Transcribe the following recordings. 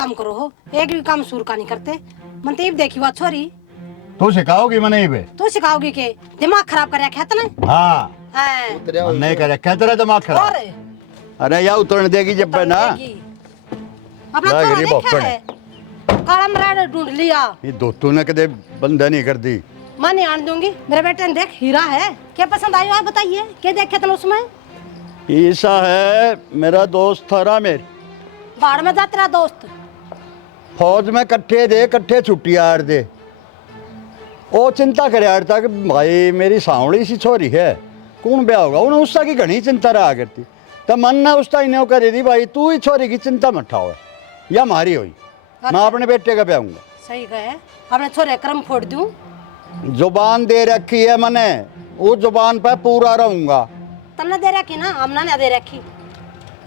काम करो हो, एक भी काम सुर का नहीं करते। मन तो देखी बात छोरी तू सिखाओगी मने बे? तू सिखाओगी के दिमाग खराब कर रखा है ना? हाँ नहीं कर रखा तेरा दिमाग खराब। अरे या उतरने देगी जब ना अपना छोरा देखा है काला मराड़ ढूंढ लिया। ये दो तूने कदे बंदा नहीं कर दी। मैं नहीं आने दूंगी। मेरे बेटे ने देख हीरा है, क्या पसंद आई आप बताइए, क्या देखे तुम उसमें? ईसा है मेरा दोस्त था रामेर। बाढ़ में जा तेरा दोस्त। फौज में कट्ठे दे कट्ठे छुट्टी आर दे। ओ चिंता करे यार था कि भाई मेरी सांवड़ी सी छोरी है कौन ब्याह होगा उन्हें उसका की घनी चिंता रहा करती। तो मन ना उसका इन्हें करे दी भाई तू ही छोरी की चिंता मत उठाओ या मारी हुई मैं अपने बेटे का ब्याहूंगा। सही कहे अपने छोरे क्रम फोड़ दूं। जुबान दे रखी है मैंने वो जुबान पर पूरा रहूंगा। तन्ने दे रखी ना हमने नहीं दे रखी।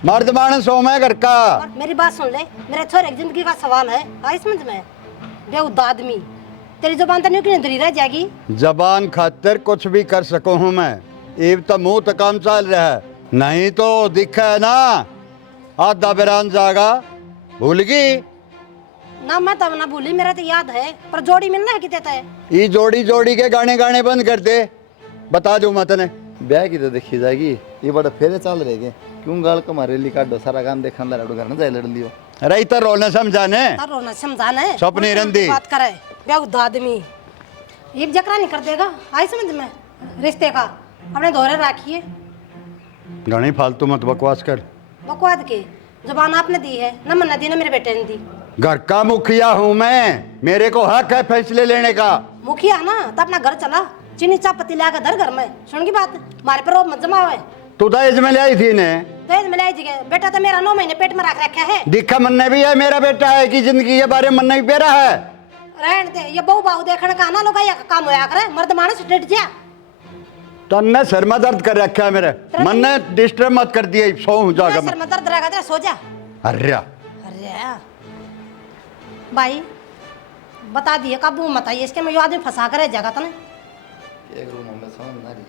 मर्द मानस हो मैं घर का। मेरी बात सुन ले मेरे छोरे की जिंदगी का सवाल है आई समझ में बेहुद आदमी तेरी जुबान तो नहीं धरी रह जाएगी। जबान खातिर कुछ भी कर सकूं हूं मैं ये तो मुंह तो काम चल रहा है नहीं तो दिखा है ना आधा बिरान जागा भूल गई ना। मैं तब ना भूली मेरा तो याद है पर जोड़ी मिलना है कितने है। ये जोड़ी जोड़ी के गाने गाने बंद कर दे बता दूं मैं तने ब्याह की तो देखी जाएगी ये बड़ा फेरे चल रहे क्यों गाल को मारे काटो सारा काम देखा लड़ो घर ना जाए लड़ लियो। अरे इधर रोना समझाने रोना समझाने सपनी रंदी बात करे बेहुद आदमी ये जकरा नहीं कर देगा आई समझ में रिश्ते का अपने दोहरे रखिए। घनी फालतू मत बकवास कर। बकवाद के जुबान आपने दी है न मन्ना दी ना मेरे बेटे ने दी। घर का मुखिया हूँ मैं मेरे को हक है फैसले लेने का। मुखिया ना तो अपना घर चला चीनी चापत्ती ला धर घर में सुन की बात मारे पर रोब मत जमावे। तू दहेज में लाई थी ने दहेज में लाई थी बेटा तो मेरा 9 महीने पेट में रख रखा है। दिखा मन्ने भी है मेरा बेटा है कि जिंदगी के बारे में मन्ने भी पेरा है। रहन दे ये बहु बाहु देखने का ना लोग या काम होया करे मर्द मानस डट जा। तन्ने सर में दर्द कर रखा है मेरे मन्ने डिस्टर्ब मत कर दिया सो जागा सर में दर्द रहेगा तेरा सो जा। अरे अरे भाई बता दिए काबू मत आइए इसके में यो आदमी फंसा कर जगह तो नहीं एक रूम में समझ ना रही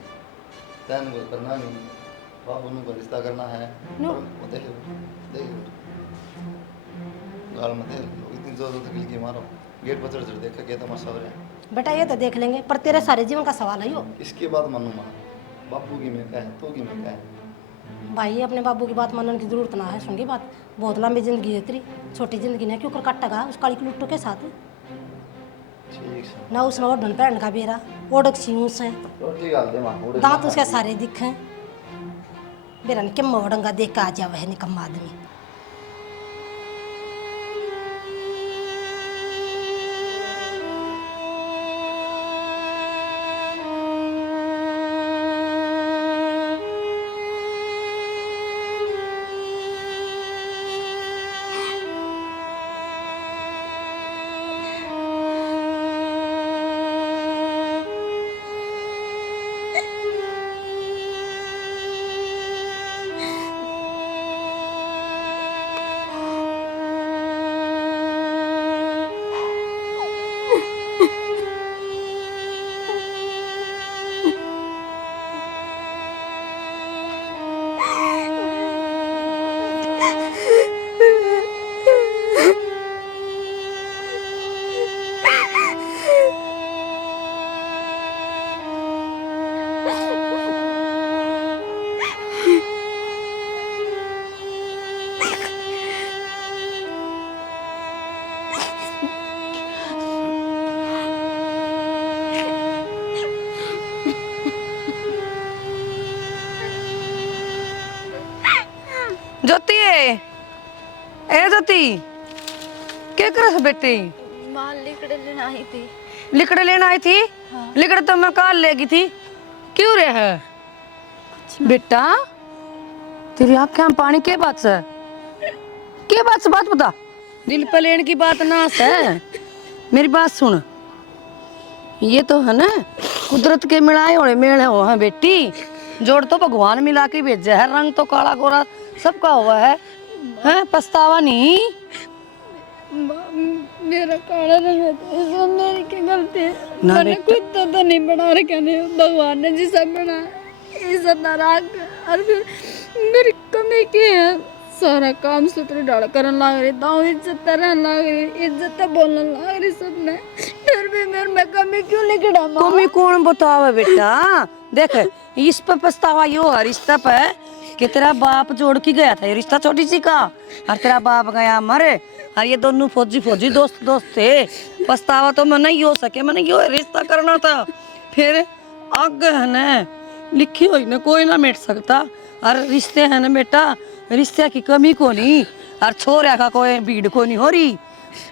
तैन को करना नहीं बाबू को रिश्ता करना है नो देख देख गाल मत इतनी जोर तकलीफ की मारो गेट पर चढ़ देखा क्या तुम्हारा सवर है बेटा ये तो देख लेंगे पर तेरे सारे जीवन का सवाल है यो। इसके बाद मानूंगा बापू की मैं कहे तो की मैं कहे भाई अपने बाबू की बात मानने की जरूरत ना है सुन की बात बहुत लंबी जिंदगी है तेरी छोटी जिंदगी ने क्यों कर काटेगा उस काली लुट्टो के साथ ना उसने ओढ़न पहन का बेरा ओढ़क सी से दांत उसके सारे दिखे बेरा ने किम ओढ़ंगा देख के आ जावे है निकम्मा आदमी। ज्योति ए ज्योति क्या कर बेटी? मां लिकड़े लेने आई थी। लिकड़े लेने आई थी? हाँ। लिकड़े तो मैं काल लेगी थी क्यों रे है बेटा तेरी आँखें में पानी के बात से के बात से बात बता दिल पे लेने की बात ना है। मेरी बात सुन ये तो है ना कुदरत के मिलाए होने मेले हो हैं बेटी जोड़ तो भगवान मिला के भेजा है रंग तो काला गोरा सबका हुआ है हैं पछतावा नहीं। मेरा काला रंग है तो सब मेरी की गलती है मैंने खुद तो नहीं बना रखा नहीं भगवान ने जिसे बना इज्जत ना रख और फिर मेरी कमी की है सारा काम सूत्र डाल करन लाग रही, दाऊ इज्जत रहन लाग रही, इज्जत बोलने लाग रही सबने, फिर भी मेरे में कमी क्यों लिखड़ा माँ? कमी कौन बतावे बेटा? देख इस पे पछतावा यो है रिश्ता पे कि तेरा बाप जोड़ के गया था, ये रिश्ता छोटी सी का, और तेरा बाप गया मरे, और ये दोनों फौजी दोस्त थे। पछतावा तो मैं नहीं हो सके, मैंने यो रिश्ता करना था। फिर आगे है ना लिखी हुई ना कोई ना मिट सकता, और रिश्ते है ना बेटा, रिश्ते की कमी को नहीं, और छोरा का कोई भीड़ को नहीं हो रही,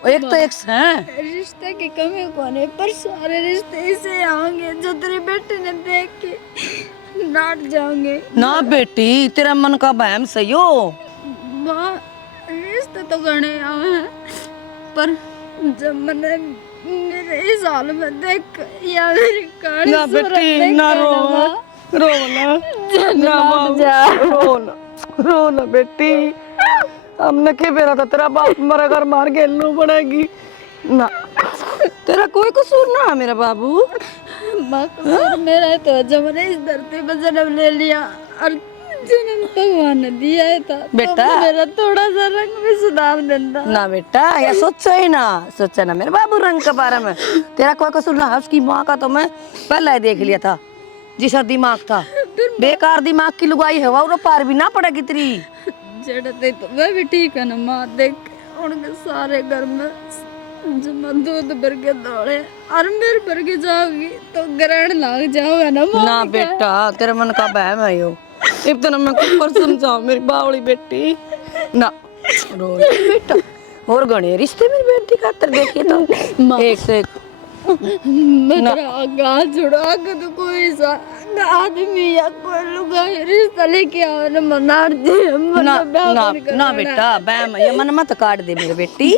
एक तो एक है। रिश्ते की कमी कौन है, पर सारे रिश्ते ऐसे आएंगे जो तेरे बेटे ने देख के डांट जाओगे। ना बेटी तेरा मन का बहम सही हो। माँ रिश्ते तो गणे आए हैं, पर जब मैंने मेरे इस हाल में देख या मेरी काली ना सूरत बेटी देख ना कर रो माँ, रो ना ना बाबू, रो ना बेटी, हमने के बेरा था तेरा बाप मरा घर मार के लो पड़ेगी ना, तेरा कोई कसूर ना है मेरा बाबू। माँ कसूर मेरा है तो जब मैंने इस धरती पर जन्म ले लिया और जन्म भगवान ने दिया है था, बेटा। तो मेरा थोड़ा सा रंग भी सुधार देता। ना बेटा या सोचा ना मेरे बाबू रंग के बारे में, तेरा कोई कसूर ना है। उसकी माँ का तो मैं पहले ही देख लिया था, जिसका दिमाग था बेकार दिमाग की लुगाई है, वो पार भी ना पड़ेगी तेरी। जड़ते तो वह भी ठीक है ना माँ, देख उनके सारे घर में जब मैं दूध भर के दौड़े और मेरे भर के जाओगी तो ग्रहण लग जाओगा ना माँ। ना बेटा तेरे मन का बहम है यो, इतना मैं ऊपर समझाओ मेरी बावली बेटी ना रो बेटा। और गणे रिश्ते मेरी बेटी खातर देखिए तो एक से एक मेरा आगा जुड़ा आगे तो कोई सा आदमी या कोई लुगा रिश्ता लेके आओ ना मनार दे ना ना ना बेटा बहम ये मन मत काट दे मेरी बेटी,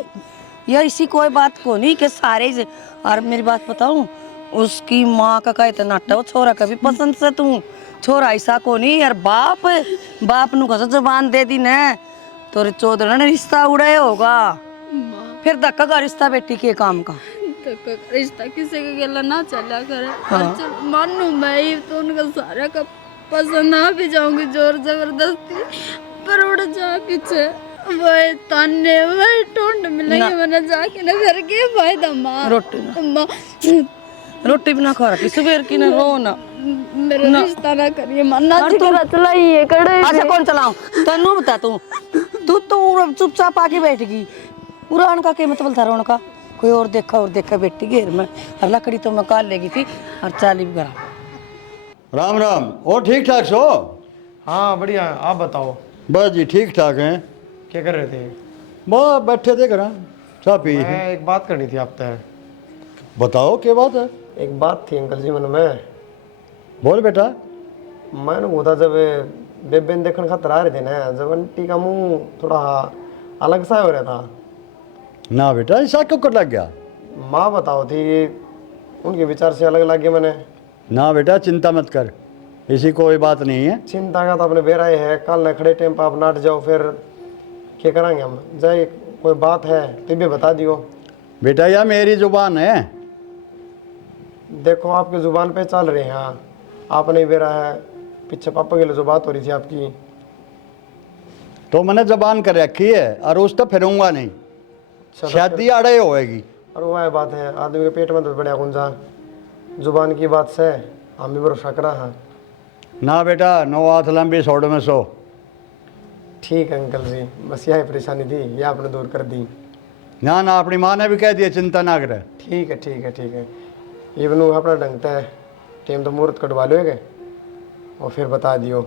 या इसी कोई बात को नहीं कि सारे और मेरी बात बताऊं, उसकी माँ का कहे तो नाटा वो छोरा कभी पसंद से तू छोरा ऐसा को नहीं यार, बाप नु कसो जबान दे दी ने तो चौधरी ने रिश्ता उड़े होगा, फिर धक्का का रिश्ता बेटी के काम का रिश्ता किसी का गला ना चला करे। चल मानू मैं ही तो उनका सारा का पसंद आ भी जाऊंगी जोर जबरदस्ती, पर उड़ जा पीछे वही ताने वही टोंड मिलेंगे, मैंने जाके ना घर के फायदा माँ रोटी भी ना खा रखी सुबह की ना रो ना मेरा रिश्ता ना करिए मन्ना चलाइए कड़े। अच्छा कौन चलाऊं तेनू बता, तू तो चुपचाप आके बैठ गई, उड़ान का क्या मतलब था रोन का, कोई और देखा बेटी घेर में, और लकड़ी तो मैं काल लेगी थी और चाली भी करा। राम राम। और ठीक ठाक सो? हाँ बढ़िया, आप बताओ। बस जी ठीक ठाक हैं। क्या कर रहे थे? बस बैठे थे घर, चाह पी। मैं एक बात करनी थी आपसे। बताओ क्या बात है? एक बात थी अंकल जी मन में। बोल बेटा। मैंने बोला जब बेबे देखने खातर आ रहे थे ना, जब आंटी का मुंह थोड़ा अलग सा हो रहा था। ना बेटा ऐसा क्यों कर लग गया? माँ बताओ थी उनके विचार से अलग लग गए मैंने। ना बेटा चिंता मत कर, ऐसी कोई बात नहीं है। चिंता का तो अपने बेराए है, कल न खड़े टाइम पर आप नाट जाओ, फिर क्या करेंगे हम? जाए कोई बात है तो भी बता दियो। बेटा यह मेरी जुबान है। देखो आपकी जुबान पे चल रहे हैं, हाँ आपने बेरा है, पीछे पापा के लिए जो बात हो रही थी आपकी, तो मैंने जबान कर रखी है और उस तो फिरूंगा नहीं, शादी अड़े होएगी। और वह बात है आदमी के पेट में तो बढ़िया गुंजा, जुबान की बात से हम भी भरोसा करा है ना बेटा, 9 हाथ लंबी 100 में 100। ठीक है अंकल जी, बस यही परेशानी थी, यह आपने दूर कर दी। ना ना अपनी माँ ने भी कह दिया चिंता ना करे। ठीक है ठीक है ठीक है, ये बनू अपना ढंगता है, टाइम तो मुहूर्त कटवा लोगे और फिर बता दियो।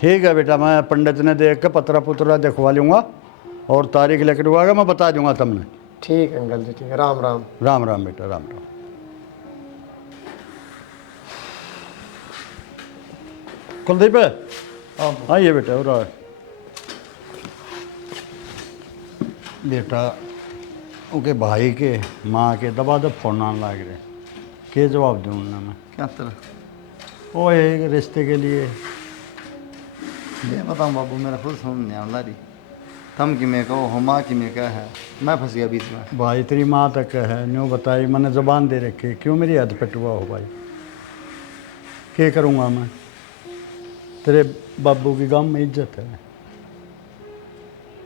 ठीक है बेटा, मैं पंडित ने देख के पतरा पुतरा दिखवा लूँगा और तारीख लेकर हुआ मैं बता दूंगा तुमने। ठीक है अंकल जी, ठीक है। राम राम। राम राम बेटा, राम राम। कुलदीप आइए बेटा। और बेटा उनके भाई के माँ के दबा दब फोन आने लग रहे, के जवाब दूँ उन्हें मैं? क्या तरह वो एक रिश्ते के लिए। ये बताऊँ बाबू, मेरा खुद समझ नहीं आ रही, तम कि मैं कहो हो माँ की मैं क्या है, मैं फंस गया बीच में। भाई तेरी माँ तक है न्यू बताई, मैंने ज़बान दे रखी, क्यों मेरी हद पिटवा हो भाई? क्या करूँगा मैं? तेरे बाबू की गांव में इज्जत है।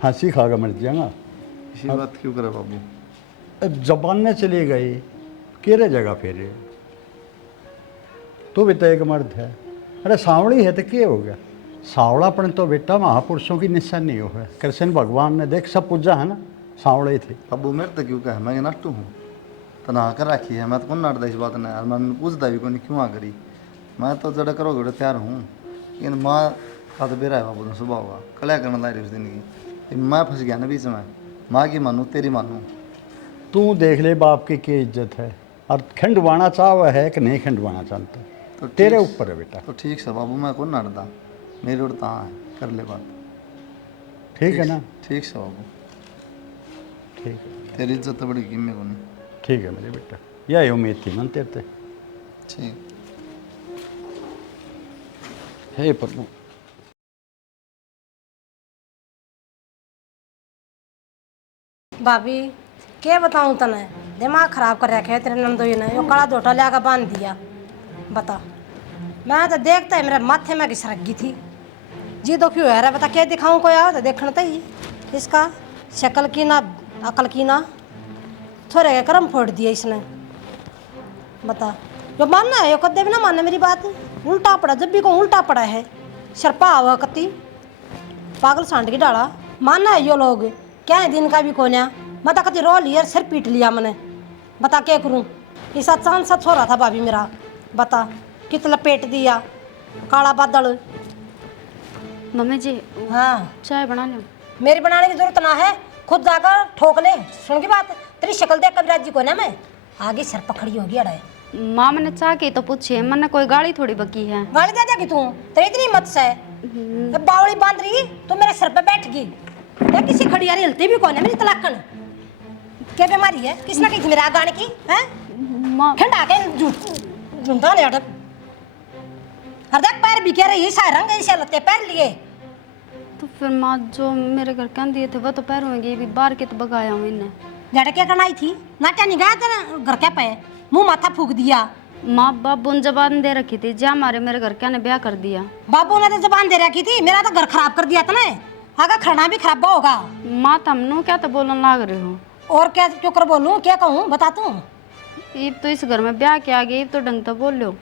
फांसी खाकर मर जाएगा। इसी बात क्यों करे बाबू? अब जबान चली गई, केरे जगह फिर तू भी तो एक मर्द है। अरे सांवड़ी है तो क्या हो गया? सांवड़ापन तो बेटा महापुरुषों की निशानी हो है। कृष्ण भगवान ने देख सब पूजा है ना, सांवड़े थे। बाबू मेरे तो क्यों कहे, मैं नट्टू हूँ तो नहा कर रखी है, मैं तो कौन नाटदा इस बात ने, मैं पूछता भी कौन क्यों आ करी, मैं तो जड़ा करोगे तो तैयार हूँ। लेकिन माँ का तो बेरा है बाबू तो सुबह होगा कलिया करना ला रही उस दिन की, मैं फंस गया ना बीच में। माँ की मानूँ तेरी मानूँ? तू देख ले बाप की क्या इज्जत है, और खंडवाना चाह है कि नहीं खंडवाना चाहता तो तेरे ऊपर है बेटा। तो ठीक से बाबू, मैं कौन नाटदा, मेरी ओर तहाँ है, कर ले बात। ठीक है ना? ठीक से बाबू, ठीक है, तेरी इज्जत तो बड़ी कीमत को नहीं। ठीक है मेरे बेटा, यही उम्मीद थी मन तेरे से। ठीक हे प्रभु। भाभी क्या बताऊं तने, दिमाग खराब कर रखे है तेरे नंदोई ने। यो काला धोटा लिया कर बांध दिया। बता, मैं तो देखता है मेरे माथे में घिस रखी थी जी। तो क्यों है रे, बता क्या दिखाऊं कोई आओ तो देखना तो ही इसका शक्ल की ना अकल की ना, थोड़े के कर्म फोड़ दिए इसने। बता, जो मानना है यो कदे भी ना माने मेरी बात, उल्टा पड़ा जब भी को उल्टा पड़ा है। शर्पा हुआ कति पागल सांड की डाला, मानना है यो लोग क्या है दिन का भी कोन्या। बता कति रो लिया, सिर पीट लिया मैंने। बता क्या करूं, ऐसा चांद सा छोरा था भाभी मेरा। बता कित लपेट दिया काला बादल। मम्मी जी हाँ चाय बना लो। मेरी बनाने की जरूरत ना है, खुद जाकर ठोक ले। सुन की बात, तेरी शक्ल देख कविराज जी को ना मैं आगे सर पकड़ी होगी। अड़े माँ मैंने चाह के तो पूछे, मैंने कोई गाड़ी थोड़ी बकी है। गाली दे देगी तू, तेरी इतनी मत से बावड़ी बांध रही तू मेरे सर पे बैठ गई। या किसी खड़ियारी हिलती भी कौन है मेरी तलाकन, क्या बीमारी है? किसने कही थी मेरे आग गाने की है? माँ ठंडा के झुंडा नहीं अटक हर देख पैर भी कह रही है, सारे रंग ऐसे लते पैर लिए। तो फिर माँ जो मेरे घर कह दिए थे वो तो पैर होंगे, भी बाहर के तो बगाया हूँ इन्हें। जड़ क्या करना आई थी, नाट्या नहीं गया तेरा घर क्या पे मुंह माथा फूक दिया। माँ बाबू ने जबान दे रखी थी, जा मारे मेरे घर क्या ने ब्याह कर दिया। बाबू ने तो जबान दे रखी थी, मेरा तो घर खराब कर दिया था ना। आगे खाना भी खराब होगा। माँ तमनु क्या तो बोलने लाग रहे हो। और क्या क्यों कर बोलूं, क्या कहूँ बता तू। ये तो इस घर में ब्याह के आ गए, तो ढंग तो बोल लो।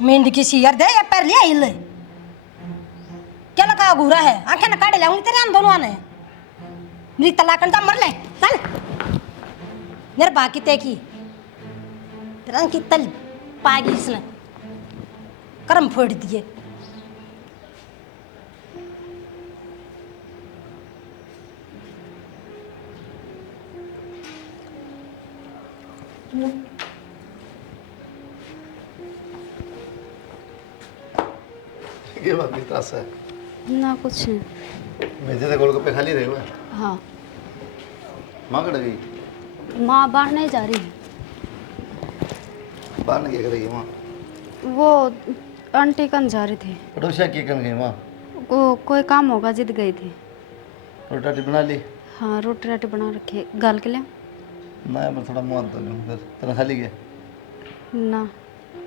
मेंढ की सीयर दे या पैर लिया हिल क्या लगा घूरा है, आंखें न काट लाऊंगी तेरे अन दोनों आने। मेरी तलाकन तो मर ले चल मेरे बाकी ते की तेरा की तल पागी इसने कर्म फोड़ दिए। ये बात भी त्रास है ना कुछ नहीं। मेरे तो गोलगप्पे खाली रहे हुए। हाँ माँ कट गई, माँ बाहर नहीं जा रही। बाहर नहीं क्या करेगी माँ? वो आंटी कन जा रही थी, पड़ोसिया क्या कर गई माँ? कोई काम होगा जिद गई थी। रोटी राटी बना ली? हाँ रोटी राटी बना रखी, गाल के लिए मैं मैं थोड़ा मुँह धो लूँ, फिर तेरा खाली गया ना।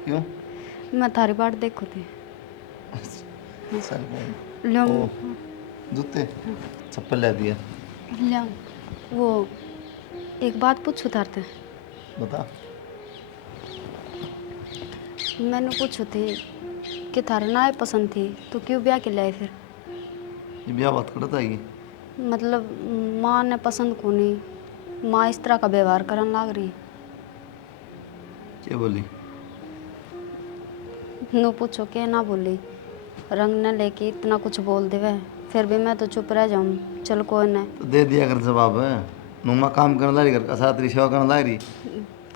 क्यों? मैं थारी बाट देखो थी। सर लो ओ, जूते चप्पल ले दिया। लो वो एक बात पूछू तारते। बता। मैंने पूछू थी कि थारे ना पसंद थी तो क्यों ब्याह के लिए फिर? ये ब्याह बात करता है मतलब माँ ने पसंद को नहीं, माँ इस तरह का व्यवहार करने लग रही। क्या बोली? नो पूछो क्या ना बोली, रंग न लेके इतना कुछ बोल देवे, फिर भी मैं तो चुप रह जाऊँ। चल कोई नहीं तो दे दिया कर जवाब है। नुमा काम करने ला रही, घर का साथ रही, सेवा करने ला रही,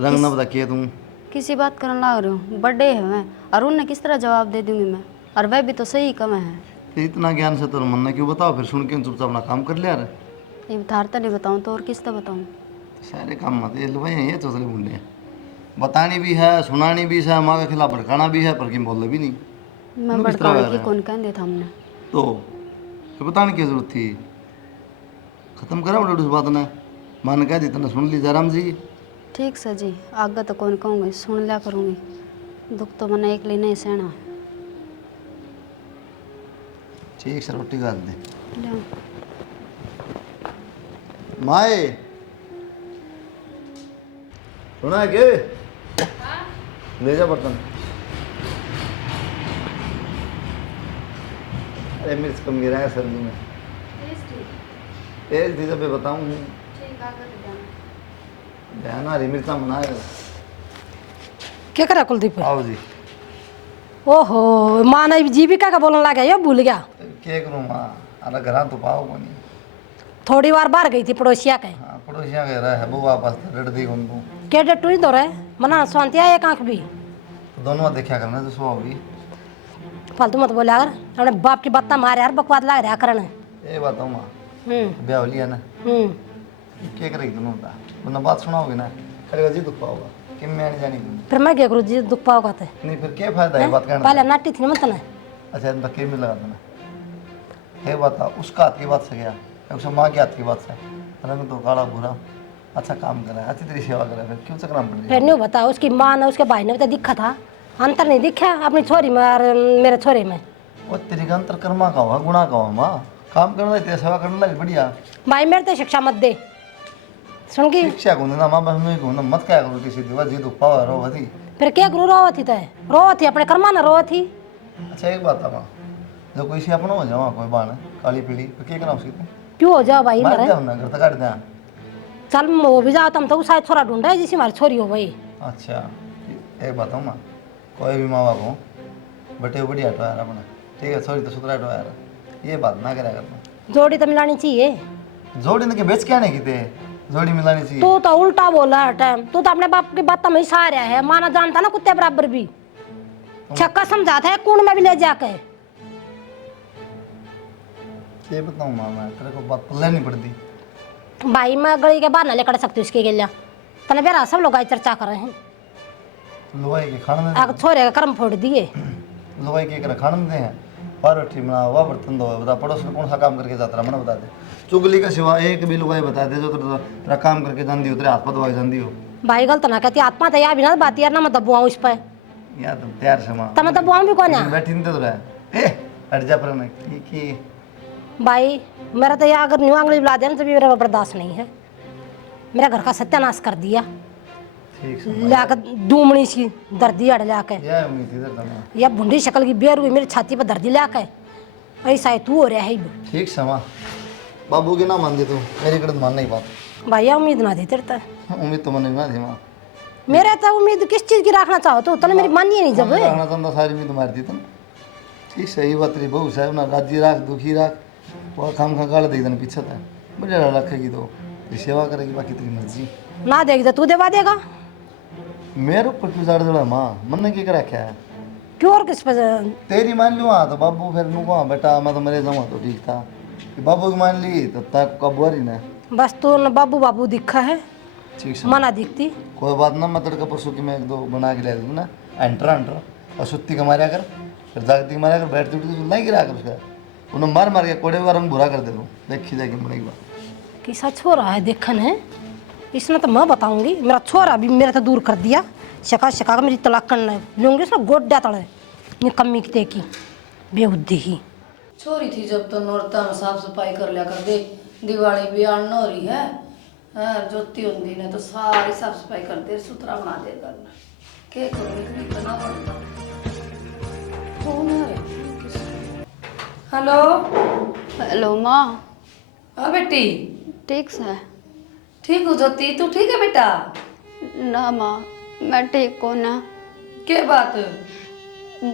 रंग ना बता के तुम किसी बात करने लग रही हूँ। बर्थडे है मैं, और उन्हें किस तरह जवाब दे दूंगी मैं, और वह भी तो सही कम है। फिर इतना ज्ञान से तो मन ने क्यों बताओ, फिर सुन के चुपचाप अपना काम कर लिया रे। ये थारता नहीं बताऊँ तो और किस तरह बताऊँ? सारे काम मत ये भाई ये चौसले मुंडे बतानी भी है, सुनानी भी है, माँ के खिलाफ भड़काना भी है, पर कि बोल भी नहीं। मैं भड़काने की कौन कह दिया था हमने? तो बताने की जरूरत थी, खत्म करा उस बात ने। माँ ने कह दी तने सुन ली जयराम जी। ठीक सर जी, आगे तो कौन कहूँगी, सुन लिया करूँगी। दुख तो मैंने एक लिए नहीं सहना। ठीक सर रोटी खा दे। ले माए सुना है के ले जा बर्तन। अरे मिर्च कम गिरा है सब्जी में। तेज थी जब बताऊँ ध्यान हरी मिर्चा बनाए। क्या करा कुलदीप? आओ जी। ओहो माँ ने जीविका का बोलने लगा ये भूल गया। क्या करूँ माँ अरे घर तो पाओ को नहीं। थोड़ी बार बाहर गई थी पड़ोसिया के। हाँ पड़ोसियाँ कह रहा है वो वापस रट दी उनको। के डटू ही दो रहे मना स्वांति आए एक आंख भी तो दोनों देखा करना तो सो भी फालतू मत बोला कर अपने बाप की बात मारे यार बकवास लग रहा करने। ये बताओ माँ ब्याह हो लिया ना क्या करेगी दोनों का वरना बात सुनाओगे ना करेगा जी दुख पाओगा कि मैं नहीं जानी फिर मैं क्या करूँ जी दुख पाओगा तो नहीं फिर क्या फायदा है बात करने पहले नाटी थी ना मत ना। अच्छा इनका क्या मिल लगा था ना ये बता उसका हाथ की बात से गया उसका माँ के हाथ की बात से रंग तो काला बुरा अच्छा काम करा है अच्छी तेरी सेवा करा फिर क्यों चक्राम पड़ फिर नहीं बता उसकी माँ ने उसके भाई ने तो दिखा था अंतर नहीं दिखा अपनी छोरी में और मेरे छोरे में। वो तेरी का अंतर कर्मा का हुआ गुणा का हुआ माँ काम करना तेरा सेवा करना लगी बढ़िया। भाई मेरे तो शिक्षा मत दे सुन की शिक्षा को ना माँ बहन में को ना मत क्या करो किसी दिवा जी दुख पावा रो वधी। फिर क्या करूँ रोवा थी तो रोवा थी अपने कर्मा ना रोवा थी। अच्छा एक बात है माँ जो कोई से अपना हो जाओ कोई बाण काली पीली तो क्या करा उसकी क्यों हो जाओ भाई मार मेरे जाओ ना घर तक काट दे। चल वो भी जाओ तुम तो शायद छोरा ढूंढा है जिसकी हमारी छोरी हो भाई। अच्छा एक बात हो माँ कोई भी माँ बाप हो बटे बढ़िया हटवा यार अपना ठीक है सॉरी तो सुधरा हटवा यार ये बात ना करा करना। जोड़ी तो मिलानी चाहिए। जोड़ी ने के बेच क्या नहीं की थे जोड़ी मिलानी चाहिए। तू तो उल्टा बोला है टाइम तू तो अपने बाप की बात में सारा है माना जानता ना कुत्ते बराबर भी छक्का समझाता है कूण में भी ले जाके। ये बताऊँ माँ मैं तेरे को बात पल्ले नहीं पड़ती। भाई मैं गली के बाहर ना लेकर सकती उसके गलिया तने बेरा सब लोग आई चर्चा कर रहे हैं। लोहाई के खाने आग छोरे का कर्म फोड़ दिए। लोहाई के खाने देते हैं पार्वती बना हुआ बर्तन धोया बता पड़ोस में कौन सा काम करके जाता रहा मैंने बता दे चुगली का सिवा एक भी लुगाई बता दे जो तेरा काम करके जान हो तेरे हाथ पर दवाई जान हो। भाई गलत ना कहती आत्मा तो यार बिना बात यार ना मैं दबुआ उस पर यार तुम तैयार से माँ तब मैं दबुआ भी कौन है बैठी नहीं तो रहा ए हट जा पर ना की भाई मेरा तो यार अगर न्यू आंगली बुला दिया ना तो भी मेरा बर्दाश्त नहीं है। मेरा घर का सत्यानाश कर दिया ठीक से लाकर दूमड़ी सी दर्दी अड़ लाके यह उम्मीद थी तेरे को। या भुंडी शक्ल की बेर हुई मेरी छाती पर दर्दी लाके ऐसा है तू हो रहा है ठीक से माँ बाबू की ना मान दे तू मेरी कड़त मान नहीं बात भैया उम्मीद ना थी तेरे तक उम्मीद तो मन ना थी माँ मेरे तो उम्मीद किस चीज की रखना चाहो तो तूने मेरी मानी नहीं जब रहना तो सारी उम्मीद मारती तुम ठीक सही बात रही बहू साहब ना राजी राख दुखी राख वो खाम खा गाड़ देगी पीछे था बढ़िया रखेगी तो सेवा करेगी बाकी तेरी मर्जी ना देगी तो तू देवा देगा। मेरे ऊपर क्यों जाड़ जड़ा माँ मन ने क्या रखा है क्यों और किस पर तेरी मान लूँ हाँ तो बाबू फिर नू वहाँ बेटा मैं तो मरे जाऊँ तो ठीक था बाबू की मान ली तो तक कब रही ना बस तू न बाबू बाबू दिखा है ठीक से मना दिखती कोई बात ना मैं तड़का परसों की मैं एक दो बना के ले दूँ ना एंटर और सुत्ती का मारा कर फिर जागती का मारा कर बैठती उठती तो नहीं गिरा कर उसका उन्हें मार मार के कोड़े का रंग बुरा कर दे दूँ देखी जाएगी बड़ी बात किसा छोरा है देखन है इसने तो मैं बताऊंगी मेरा छोरा भी मेरे तो दूर कर दिया शका शका मेरी तलाक करना लूंगी उसने गोड्या तड़े निकम्मी की तेकी बेहुद्दी ही। छोरी थी जब तो नौरता में साफ सफाई कर लिया कर दे दिवाली भी आन हो रही है जोती होंगी ने तो सारी साफ सफाई कर दे सुथरा बना दे करना क्या करूँगी करना पड़ता। कौन है? हेलो हेलो माँ हाँ बेटी ठीक से ठीक हो जोती तू ठीक है बेटा? ना माँ मैं ठीक हूँ ना। क्या बात?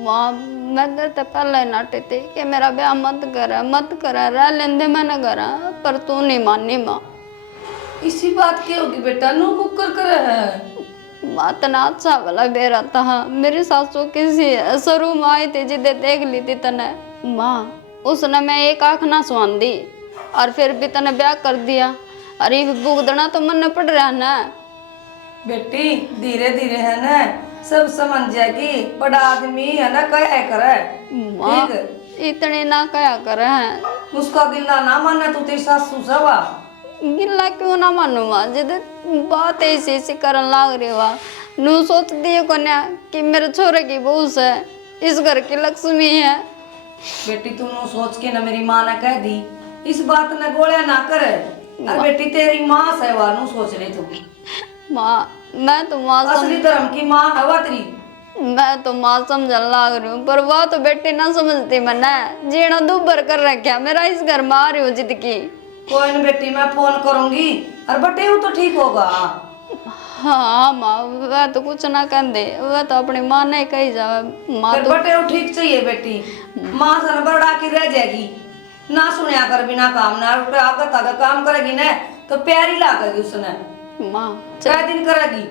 माँ मैं तो पहले नाटे थी कि मेरा ब्याह मत करा रह लेंदे मैंने करा पर तू नहीं मानी माँ। इसी बात की होगी बेटा नू कुकर करे है माँ तना अच्छा वाला बेरा था मेरी सासू किसी शुरू में आई थी जिदे देख ली थी तने माँ उसने मैं एक आँख ना सुन दी और फिर भी तने ब्याह कर दिया अरे भुगतना तो मन पड़ रहा ना। बेटी धीरे धीरे है ना सब समझ जाएगी बड़ा आदमी है ना क्या करे माँ ठीक इतने ना क्या करे हैं उसका गिल्ला ना माने तू तेरी सासू सवा गिल्ला क्यों ना मानू माँ जिद बात ऐसी ऐसी करन लाग रही वा नू सोच दिए को ना कि मेरे छोरे की बहू है इस घर की लक्ष्मी है। बेटी तू सोच के ना मेरी माँ ने कह दी इस बात ने गोलियां ना करे अरे बेटी तेरी माँ सहवार नु सोच रही तू। माँ मैं तो माँ असली धर्म की माँ हवा तेरी। मैं तो माँ समझन लाग रही हूँ, पर वह तो बेटी ना समझती मैंने। जीना दुबर कर रखा मेरा, इस घर में आ रही हूँ जिद की। कोई न बेटी मैं फोन करूंगी और बटे वो तो ठीक होगा। हाँ माँ वह तो कुछ ना कह दे, वह तो अपनी माँ ने कही जावे। माँ फिर तो बटे वो ठीक चाहिए बेटी, माँ सन बड़ा की रह जाएगी ना, सुनया कर बिना काम ना, आगे तक काम करेगी ना तो प्यारी लागेगी उसने। माँ चाहे दिन करेगी।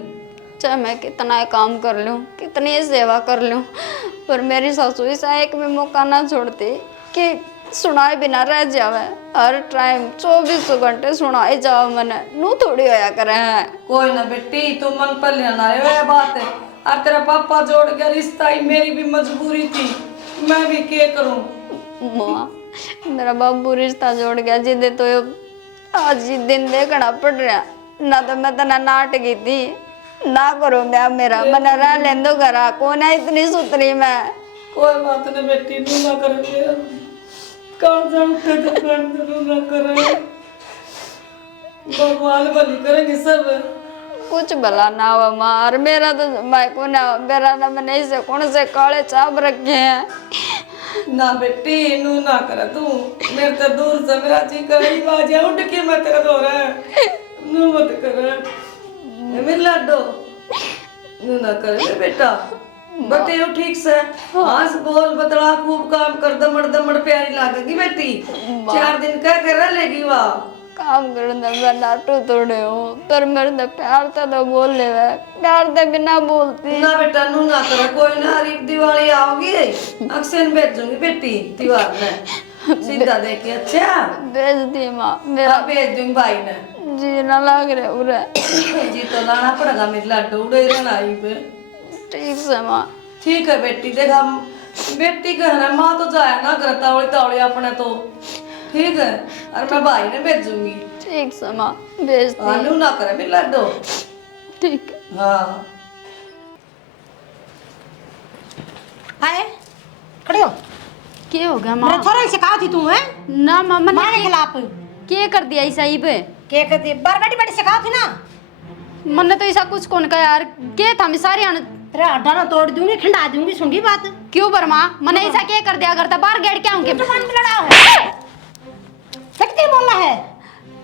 चाहे मैं कितना ही काम कर लूँ, कितनी ही सेवा कर लूँ, पर मेरी सासू ऐसा एक भी मौका ना छोड़ती कि सुनाए बिना रह जावे। हर टाइम 24 घंटे सुनाए जाओ मैंने, नू थोड़ी होया करे है। कोई ना बेटी तू मन पर लेना रे बात है, और तेरा पापा जोड़ गया रिश्ता ही, मेरी भी मजबूरी थी, मैं भी क्या करूं। माँ मेरा बाबू रिश्ता जोड़ गया जिदे तो आज ही दिन देखना पड़ रहा, ना तो मैं तना नाट गई थी ना करो मैं मेरा मैंने रह लें दो घर कौन है इतनी सुतरी मैं। कोई बात नहीं बेटी नू ना करे, कौन जानते तो कौन नू ना करे, भगवान भली करेंगे सब। कुछ भला ना हुआ माँ, और मेरा तो मैं को ना मेरा ना मैंने इसे कौन से काले चाप रखे हैं। ना बेटी नू ना करे तू, मेरे तो दूर से मेरा जी करे बाजे उठ के मैं तेरा दो रहा नू मत करे मेरे लाडो, नू ना करे बेटा। बटे वो ठीक से हंस बोल बतला खूब काम कर, दमड़ दमड़ प्यारी लागेगी बेटी, 4 दिन कह के रह लेगी वाह। काम करने मैं नाटू तोड़े हूँ, पर मेरे से प्यार तो बोल ले, प्यार से बिना बोलती ना बेटा नू ना करे, कोई ना अरे दिवाली आओगी अक्सर भेजूंगी बेटी त्योहार में सीधा देखे। अच्छा भेज दी माँ, मेरा भेज दूंगी भाई ने। जी ना लाग रहे उरे। जी तो लाना पड़ेगा मेरे लाडो, उड़े रहना ही पे। ठीक से माँ। ठीक है बेटी, देख हम बेटी का है ना, माँ तो जाया ना कर तावड़ी तावड़ी अपने तो, ठीक है, और मैं भाई ने भेजूंगी। ठीक से माँ भेज दी। आलू ना करे मेरे लाडो। ठीक है। हाँ आए खड़े हो। क्या हो गया मेरे माँ? छोरे से कहा थी तू है ना मामा माँ के खिलाफ क्या कर दिया ऐसा ही पे? के कहती बार बेटी बेटी से कहा थी ना, मैंने तो ऐसा कुछ कौन कहा यार, क्या था मैं सारी तेरा हड्डा ना तोड़ दूंगी, खिंडा दूंगी, सुनगी बात। क्यों बर्मा मैंने ऐसा क्या कर दिया, करता बाहर गेट क्या होंगे? तो मन में लड़ा है सकती बोलना है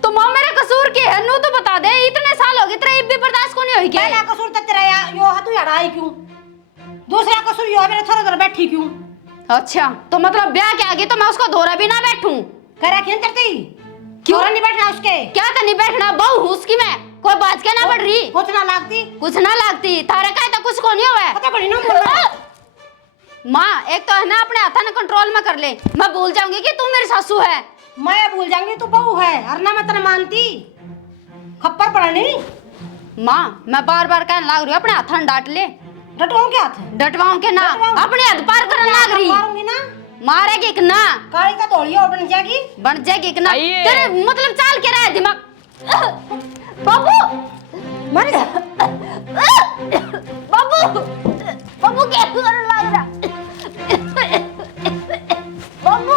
तो माँ मेरा कसूर क्या है, नू तो बता दे, इतने साल हो गए तेरा एक भी बर्दाश्त को नहीं हुई क्या? पहला कसूर तो तेरा यो है, तू हड़ाई क्यों? दूसरा कसूर यो है मेरे थोड़ा देर बैठी क्यों? अच्छा तो मतलब ब्याह के आगे तो मैं उसको धोरा भी ना बैठूं? कह रहा क्यों करती? क्यों नहीं बैठना उसके? क्या तो नहीं बैठना, बहू हूँ उसकी मैं, कोई बात क्या ना पड़ रही, कुछ ना लागती, कुछ ना लगती, थारे का तो कुछ को नहीं हुआ पता पड़ी ना बोलना। माँ एक तो है ना अपने हाथा ने कंट्रोल में कर ले, मैं भूल जाऊंगी कि तू मेरी सासू है। मैं भूल जाऊंगी तू बहू है, और ना मैं तेरा मानती खप्पर पड़नी। माँ मैं बार बार कहने लाग रही हूँ अपने हाथा ने डांट ले। डटवाऊं क्या हाथ? डटवाऊं के ना, डटवाऊं। अपने हद पार करने लाग रही, मारूंगी ना, मारेगी कि ना, काली का धोलिया और बन जाएगी। बन जाएगी कि ना, तेरे मतलब चाल के रहा है दिमाग। बाबू मर गया बाबू बाबू क्या करने लग रहा? बाबू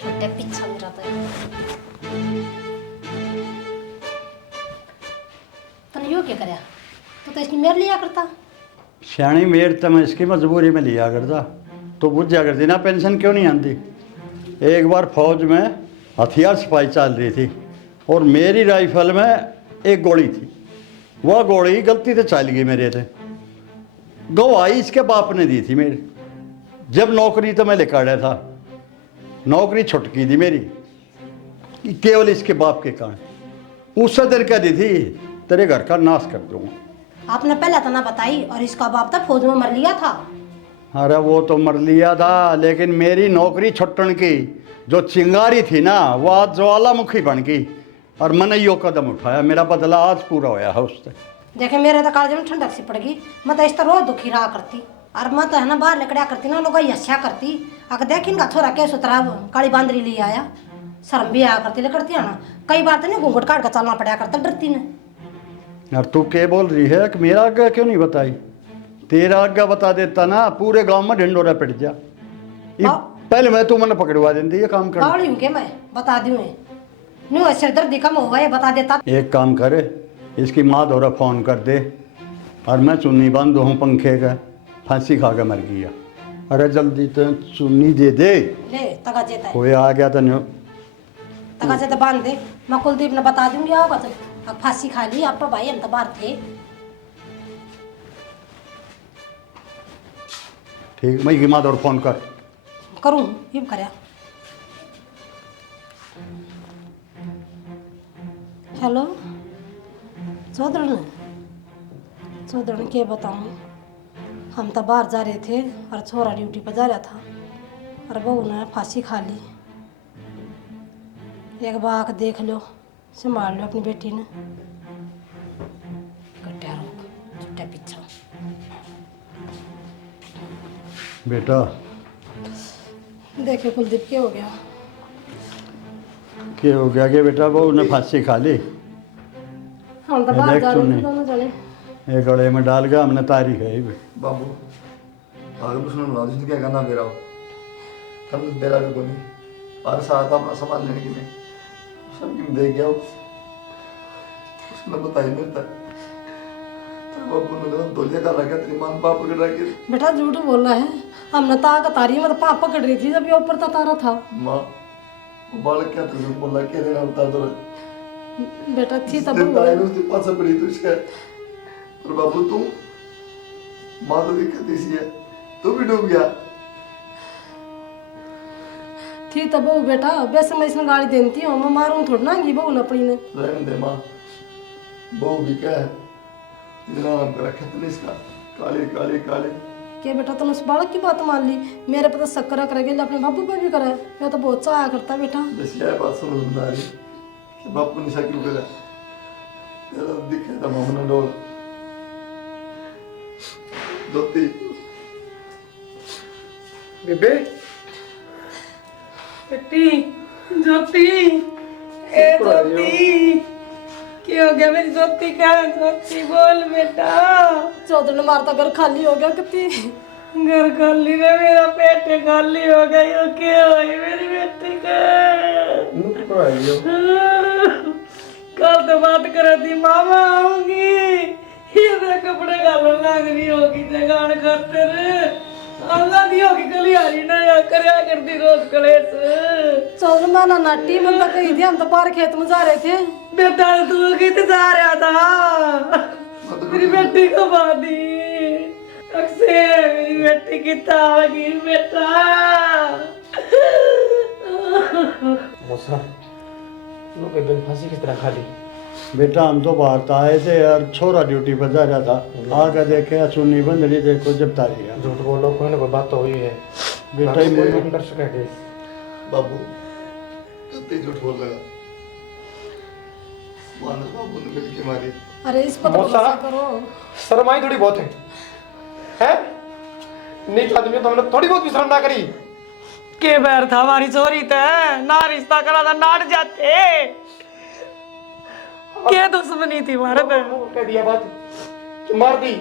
छोटे पीछा मेरा तने यो क्या करया? तो इसकी मेर लिया करता। सियाणी मेर तो मैं इसकी मजबूरी में लिया करता, तो बुझ जा करती ना, पेंशन क्यों नहीं आती। एक बार फौज में हथियार सिपाही चल रही थी और मेरी राइफल में एक गोली थी, वह गोली गलती से चल गई मेरे से, गवाही इसके बाप ने दी थी मेरी। जब नौकरी तो मैं लेकर आया था, नौकरी छुटकी थी मेरी केवल इसके बाप के कारण। उससे देर कह दी थी तेरे घर का नाश कर दूंगा। आपने पहले तो ना बताई, और इसका बाप तो फौज में मर लिया था। अरे वो तो मर लिया था, लेकिन मेरी नौकरी छुट्टन की जो चिंगारी थी ना, वो आज ज्वालामुखी बन गई और मैंने यो कदम उठाया, मेरा बदला आज पूरा होया है उससे। देखे मेरे तो कालज में ठंडक सी पड़ गई, मैं तो इस तरह रोज दुखी रहा करती, और मैं तो है ना बाहर निकड़ा करती ना, लोग हस्या करती, अगर देख इनका छोरा क्या सुतरा काली बांदरी ले आया, शर्म भी आया करती ले करती है ना, कई बार तो नहीं घूंघट काट कर चलना पड़ा करता डरती ने। यार तू क्या बोल रही है कि मेरा आगे क्यों नहीं बताई? तेरा आगे बता देता ना, पूरे गांव में ढिंडोरा पिट जा। ये पहले मैं तू मैंने पकड़वा देती ये काम कर। बावड़ी हूँ के मैं बता दूँ न्यू सिरदर्दी कम हुआ है बता देता। एक काम करे, इसकी माँ दोरा फोन कर दे और मैं चुन्नी बांध हूँ पंखे का, फांसी खा के मर गया। अरे जल्दी तो चुन्नी दे दे। ले तका जेता है, कोई आ गया तो नहीं। तका जेता बांध दे। मैं कुलदीप ने बता दूंगी आओगा तो। अब फांसी खा ली आप तो भाई, हम तो बाहर थे। ठीक, मैं की माँ दोरा फोन कर। करूँ ये करया। हेलो चौधरी के बताऊँ, हम तो बाहर जा रहे थे और छोरा ड्यूटी पर जा रहा था और बहू ने फांसी खा ली। एक बार देख लो, संभाल लो अपनी बेटी ने। कट्टा रोक छुट्टा पीछा। बेटा देखिए कुलदीप क्या हो गया। क्या हो गया कि बेटा बहू ने फांसी खा ली? हम तो बाहर देख जा रहे सुनी। थे दोनों जने। एक गले में डाल गया हमने, तारीख है ये भी। बाबू आगे मुझे ना जिंदगी क्या करना बेरा हो तब बेरा भी कोनी और साथ अपना सामान लेने की मैं सब की दे गया उसने बताई मेरे तक तो बाबू ने कहा दोलिया का लगा तेरी मान बाप पकड़ रहा के बेटा झूठ बोल रहा है, हमने ताक तारी में तो पाप पकड़ रही थी जब ये ऊपर तारा था। माँ वो बालक क्या तुझे बोला के देना उतार दो बेटा थी तब ताई ने उसके पास पड़ी तो इसका और बाबू तू माँ तो दिक्कत इसी है तू भी डूब गया थी तब बहू बेटा वैसे मैं इसमें गाड़ी देती हूँ, मैं मारूँ थोड़ा ना ये बहू ने अपनी ने। रहने दे माँ बहू भी क्या है इतना नाम कर रखा तूने इसका काले काले काले क्या बेटा तुमने उस बालक की बात मान ली? मेरे पे तो शक्कर करेगी, अपने बापू पे भी करे। मैं तो बहुत चाहा करता बेटा। बस यह बात समझ में आ रही कि बापू निशा क्यों करा तेरा दिखे था मामना डोल दोती बेबे बेटी ज्योति, ए ज्योति, क्या हो गया मेरी ज्योति का? ज्योति बोल बेटा। चौधरी ने मारता घर खाली हो गया कितनी। घर खाली रे, मेरा पेट खाली हो गया। यो क्या हुई मेरी बेटी का? कल तो बात कर थी मामा आऊंगी, ये कपड़े घालन लग रही होगी जगान करते रे। अल्लाह दी होगी कलियारी ना या करया करती रोज कलेस। चौधरी मैं ना नाटी मैं तो कही थी, हम तो बाहर खेत में जा रहे थे। बेटा तू कितने जा रहा था? मेरी बेटी को बादी अक्सर मेरी बेटी की तागी बेटा। मौसा लो बेबे ने फांसी किस तरह खा ली? बेटा हम तो बाहर तो आए थे यार, छोरा ड्यूटी पर जा रहा था, आकर देखे चुन्नी बंद रही, देखो जब तारी है। झूठ बोलो, कोई ना कोई बात तो हुई है। बेटा ही कोई बोल नहीं कर सका केस। बाबू कितने झूठ बोल रहा मानस बाबू ने मिल के मारी अरे इस पर तो मौसा। भरोसा करो। शर्म आई थोड़ी बहुत है हैं? नीच आदमी तो हमने थोड़ी बहुत भी शर्म ना करी। के बैर था हमारी चोरी ते ना रिश्ता करा था नाट जाते। क्या दुश्मनी थी हमारे पे? कह दिया बात कि मार दी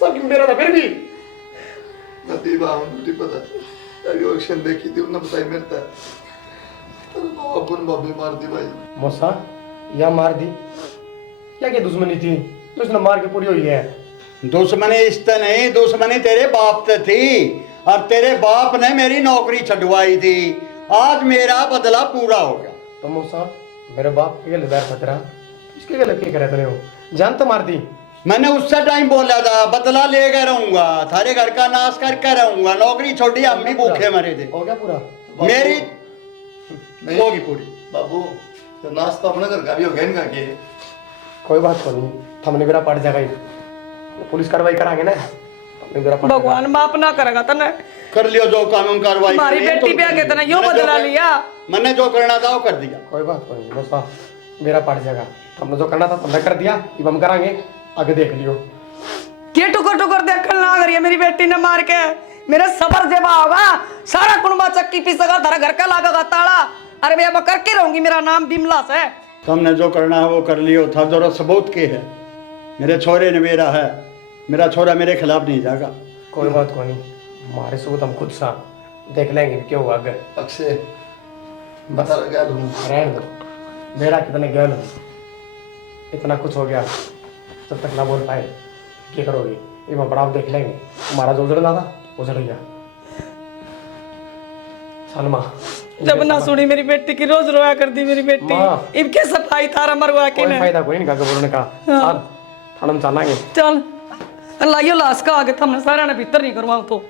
सब मेरा था फिर भी नदी बाहर ड्यूटी पता अभी ऑक्शन देखी थी उन्होंने बताई मेरे तक बाबू ने बाबे मार दी भाई मौसा या मार दी क्या क्या दुश्मनी थी तो उसने मार के पूरी हुई है। दुश्मनी इससे नहीं, दुश्मनी तेरे बाप से थी और तेरे बाप ने मेरी नौकरी छुड़वाई थी। आज मेरा बदला पूरा हो गया। तो मौसा मेरे बाप के गले बैर खतरा इसके गले क्या करे तेरे हो जान तो मार दी। मैंने उससे टाइम बोला था बदला लेकर रहूंगा, थारे घर का नाश करके रहूंगा, नौकरी छोड़ी, हम भी भूखे मरे थे। हो गया पूरा? मेरी नहीं होगी पूरी। बाबू तो नाश्ता अपने घर का भी हो गया इनका के कोई बात को नहीं, हमने मेरा पड़ जाएगा ही। पुलिस कार्रवाई कराएंगे ना, हमने मेरा पड़ भगवान माफ ना करेगा तने। कर लियो जो कानून कार्रवाई हमारी करनी है, बेटी तुम पे कर आके लियो। तना यो मैंने जो बदला कर- लिया। मैंने जो करना था वो कर दिया। कोई बात को नहीं मौसा मेरा पड़ जाएगा। हमने जो करना था तुमने कर दिया, अब हम कराएंगे, आगे देख लियो। के टुकर टुकर देखने लग रही है मेरी बेटी ने मार के। मेरे सबर जेबा होगा सारा कुंबा चक्की पीसेगा, थारा घर का लागेगा ताला। अरे भैया मैं करके रहूंगी, मेरा नाम बिमला से। तुमने जो करना है वो कर लियो था, जरूरत सबूत की है। मेरे छोरे ने मेरा है, मेरा छोरा मेरे खिलाफ नहीं जाएगा। कोई बात को नहीं, हमारे सबूत हम खुद सा देख लेंगे कि क्या हुआ आगे। अक्षय बता गया तुम रहने दो, मेरा कितने ज्ञान हो, इतना कुछ हो गया, जब तक ना बोल पाए क्या करोगे? ये मैं बड़ा देख लेंगे। हमारा जो उजड़ना था उजड़ गया। सलमा जब ना सुनी मेरी बेटी की, रोज रोया कर दी मेरी बेटी। माँ। इनके सफाई थारा मरवा के कोई ने। फायदा कोई नहीं का बोलने का। साथ थाना में चलेंगे। चल लाइयो लाश का आगे, हमने सारा ने भीतर नहीं करवाओ तो